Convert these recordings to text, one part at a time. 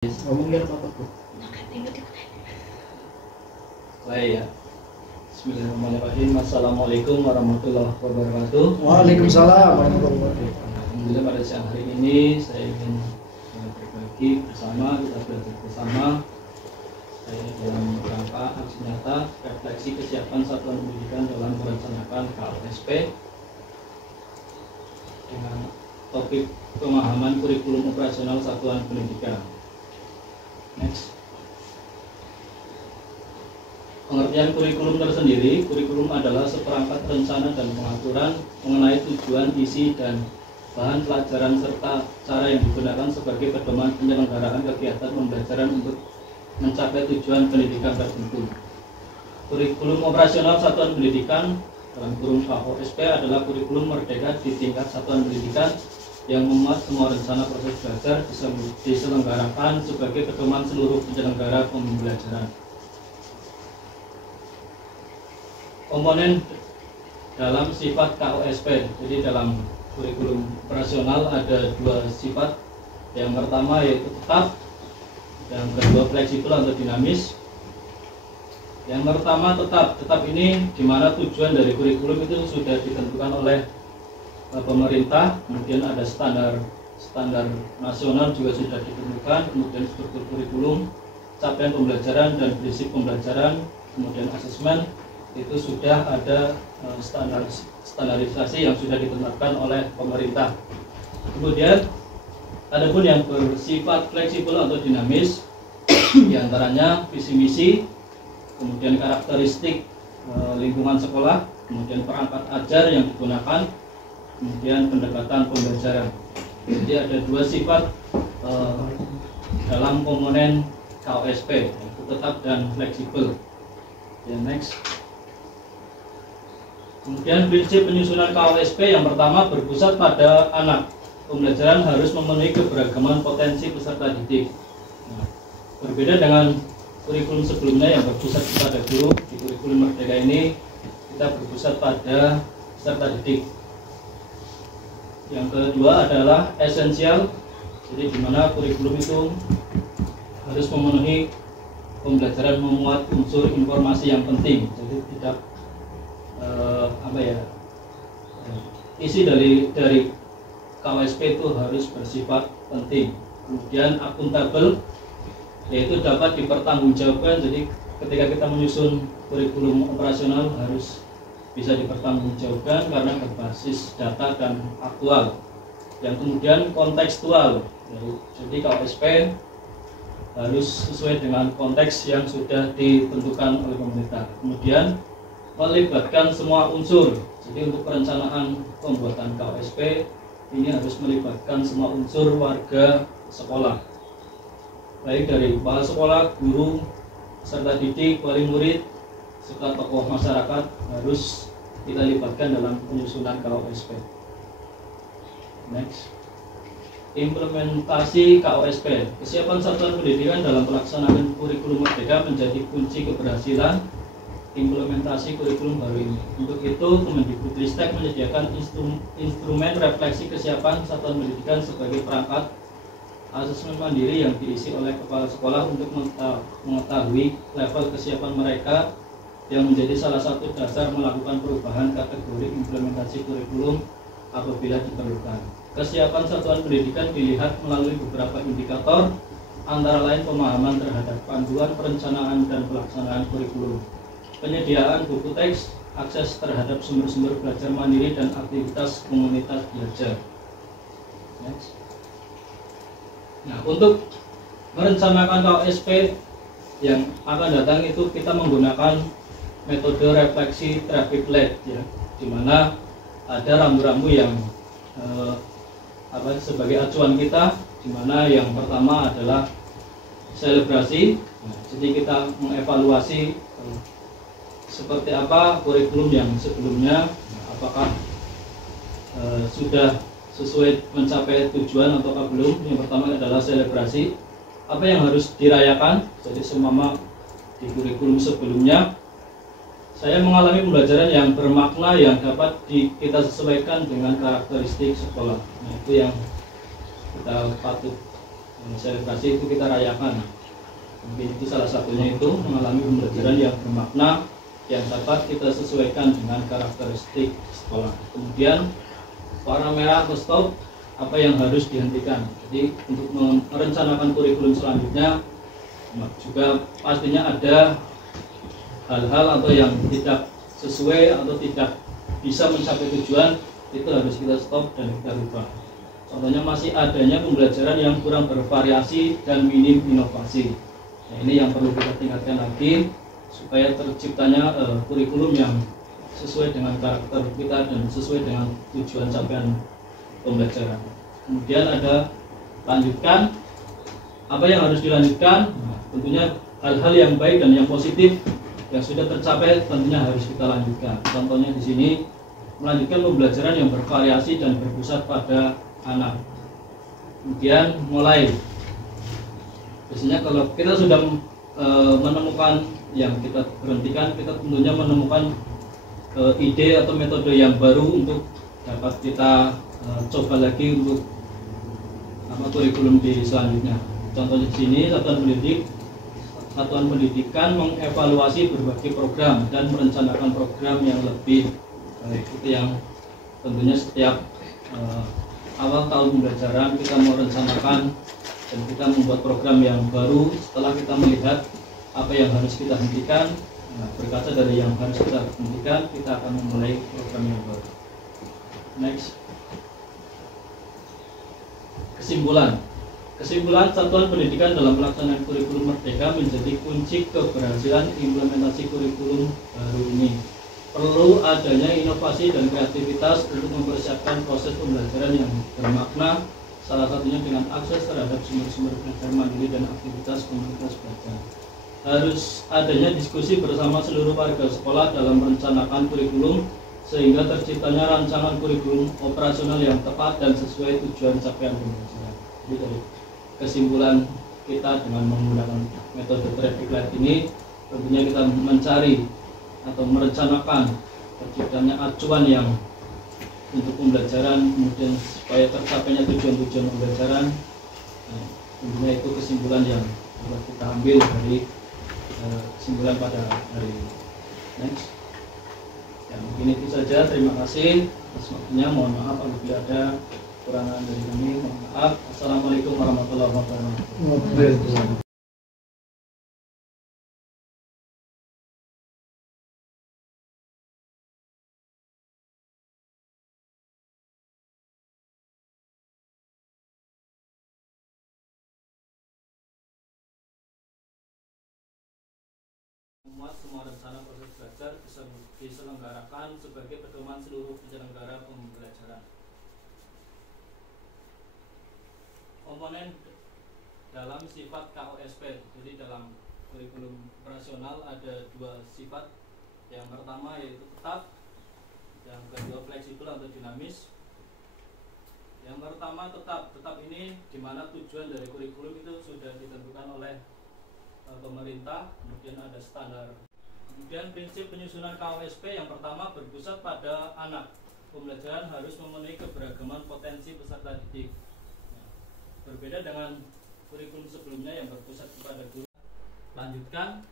Ngomong biar bapakku. Baik ya. Bismillahirrahmanirrahim. Assalamualaikum warahmatullahi wabarakatuh. Waalaikumsalam warahmatullahi wabarakatuh. Alhamdulillah pada siang hari ini saya ingin berbagi bersama, kita belajar bersama saya dalam rangka aksi nyata refleksi kesiapan satuan pendidikan dalam merencanakan KOSP dengan topik pemahaman kurikulum operasional satuan pendidikan. Next. Pengertian kurikulum tersendiri, kurikulum adalah seperangkat rencana dan pengaturan mengenai tujuan, isi, dan bahan pelajaran serta cara yang digunakan sebagai pedoman penyelenggaraan kegiatan pembelajaran untuk mencapai tujuan pendidikan tertentu. Kurikulum operasional satuan pendidikan dalam kurung KOSP adalah kurikulum merdeka di tingkat satuan pendidikan yang memuat semua rencana proses belajar diselenggarakan sebagai pedoman seluruh penyelenggara pembelajaran. Komponen dalam sifat KOSP, jadi dalam kurikulum operasional ada dua sifat. Yang pertama yaitu tetap, yang kedua fleksibel atau dinamis. Yang pertama tetap ini di mana tujuan dari kurikulum itu sudah ditentukan oleh pemerintah, kemudian ada standar nasional juga sudah ditentukan, kemudian struktur kurikulum, capaian pembelajaran dan prinsip pembelajaran, kemudian asesmen itu sudah ada standarisasi yang sudah ditetapkan oleh pemerintah. Kemudian adapun yang bersifat fleksibel atau dinamis diantaranya visi misi, kemudian karakteristik lingkungan sekolah, kemudian perangkat ajar yang digunakan, kemudian pendekatan pembelajaran. Jadi ada dua sifat dalam komponen KOSP, yaitu tetap dan fleksibel. Next. Kemudian prinsip penyusunan KOSP yang pertama berpusat pada anak. Pembelajaran harus memenuhi keberagaman potensi peserta didik. Berbeda dengan kurikulum sebelumnya yang berpusat pada guru, di kurikulum merdeka ini kita berpusat pada peserta didik. Yang kedua adalah esensial, jadi di mana kurikulum itu harus memenuhi pembelajaran memuat unsur informasi yang penting, jadi tidak isi dari KOSP itu harus bersifat penting. Kemudian akuntabel, yaitu dapat dipertanggungjawabkan, jadi ketika kita menyusun kurikulum operasional harus bisa dipertanggungjawabkan karena berbasis data dan aktual. Yang kemudian kontekstual, jadi KOSP harus sesuai dengan konteks yang sudah ditentukan oleh pemerintah. Kemudian melibatkan semua unsur, jadi untuk perencanaan pembuatan KOSP ini harus melibatkan semua unsur warga sekolah, baik dari kepala sekolah, guru, peserta didik, wali murid, serta tokoh masyarakat harus kita libatkan dalam penyusunan KOSP. Next. Implementasi KOSP. Kesiapan satuan pendidikan dalam pelaksanaan kurikulum merdeka menjadi kunci keberhasilan implementasi kurikulum baru ini. Untuk itu, Kemendikbudristek menyediakan instrumen refleksi kesiapan satuan pendidikan sebagai perangkat asesmen mandiri yang diisi oleh kepala sekolah untuk mengetahui level kesiapan mereka yang menjadi salah satu dasar melakukan perubahan kategori implementasi kurikulum apabila diperlukan. Kesiapan satuan pendidikan dilihat melalui beberapa indikator, antara lain pemahaman terhadap panduan perencanaan dan pelaksanaan kurikulum, penyediaan buku teks, akses terhadap sumber-sumber belajar mandiri dan aktivitas komunitas belajar. Next. Nah, untuk merencanakan KOSP yang akan datang itu kita menggunakan metode refleksi traffic light, ya, di mana ada rambu-rambu yang sebagai acuan kita, di mana yang pertama adalah selebrasi. Nah, jadi kita mengevaluasi seperti apa kurikulum yang sebelumnya, apakah sudah sesuai mencapai tujuan atau belum. Yang pertama adalah selebrasi, apa yang harus dirayakan. Jadi seumpama di kurikulum sebelumnya saya mengalami pembelajaran yang bermakna yang dapat kita sesuaikan dengan karakteristik sekolah. Nah, itu yang kita patut selebrasi itu kita rayakan. Mungkin itu salah satunya itu mengalami pembelajaran yang bermakna yang dapat kita sesuaikan dengan karakteristik sekolah. Kemudian warna merah atau stop, apa yang harus dihentikan. Jadi untuk merencanakan kurikulum selanjutnya juga pastinya ada hal-hal atau yang tidak sesuai atau tidak bisa mencapai tujuan, itu harus kita stop dan kita rubah. Contohnya masih adanya pembelajaran yang kurang bervariasi dan minim inovasi. Nah, ini yang perlu kita tingkatkan lagi supaya terciptanya kurikulum yang sesuai dengan karakter kita dan sesuai dengan tujuan capaian pembelajaran. Kemudian ada lanjutkan. Apa yang harus dilanjutkan? Nah, tentunya hal-hal yang baik dan yang positif yang sudah tercapai tentunya harus kita lanjutkan. Contohnya di sini melanjutkan pembelajaran yang bervariasi dan berpusat pada anak. Kemudian mulai. Biasanya kalau kita sudah menemukan yang kita berhentikan, kita tentunya menemukan ide atau metode yang baru untuk dapat kita coba lagi untuk kurikulum di selanjutnya. Contohnya di sini satuan pendidikan mengevaluasi berbagai program dan merencanakan program yang lebih baik. Itu yang tentunya setiap awal tahun pembelajaran kita mau rencanakan dan kita membuat program yang baru setelah kita melihat apa yang harus kita hentikan. Nah, berkaca dari yang harus kita hentikan, kita akan memulai program yang baru. Next. Kesimpulan satuan pendidikan dalam pelaksanaan kurikulum merdeka menjadi kunci keberhasilan implementasi kurikulum baru ini. Perlu adanya inovasi dan kreativitas untuk mempersiapkan proses pembelajaran yang bermakna, salah satunya dengan akses terhadap sumber-sumber belajar mandiri dan aktivitas komunitas belajar. Harus adanya diskusi bersama seluruh warga sekolah dalam merencanakan kurikulum sehingga terciptanya rancangan kurikulum operasional yang tepat dan sesuai tujuan capaian pembelajaran. Jadi dari kesimpulan kita dengan menggunakan metode traffic light ini, tentunya kita mencari atau merencanakan terciptanya acuan yang untuk pembelajaran, kemudian supaya tercapainya tujuan-tujuan pembelajaran. Nah, tentunya itu kesimpulan yang dapat kita ambil dari kesimpulan pada hari ini. Next. Ya, mungkin itu saja. Terima kasih atas waktunya. Mohon maaf apabila ada kekurangan dari kami. Mohon maaf. Assalamualaikum warahmatullahi wabarakatuh. Semua rencana proses belajar bisa diselenggarakan sebagai pedoman seluruh penyelenggara pembelajaran. Komponen dalam sifat KOSP, jadi dalam kurikulum operasional ada dua sifat. Yang pertama yaitu tetap, yang kedua fleksibel atau dinamis. Yang pertama tetap ini dimana tujuan dari kurikulum itu sudah ditentukan oleh pemerintah, kemudian ada standar. Kemudian prinsip penyusunan KOSP yang pertama berpusat pada anak. Pembelajaran harus memenuhi keberagaman potensi peserta didik. Berbeda dengan kurikulum sebelumnya yang berpusat kepada guru. Lanjutkan.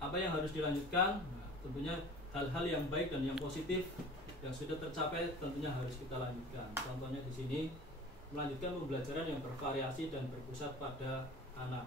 Apa yang harus dilanjutkan? Nah, tentunya hal-hal yang baik dan yang positif yang sudah tercapai tentunya harus kita lanjutkan. Contohnya di sini melanjutkan pembelajaran yang bervariasi dan berpusat pada anak.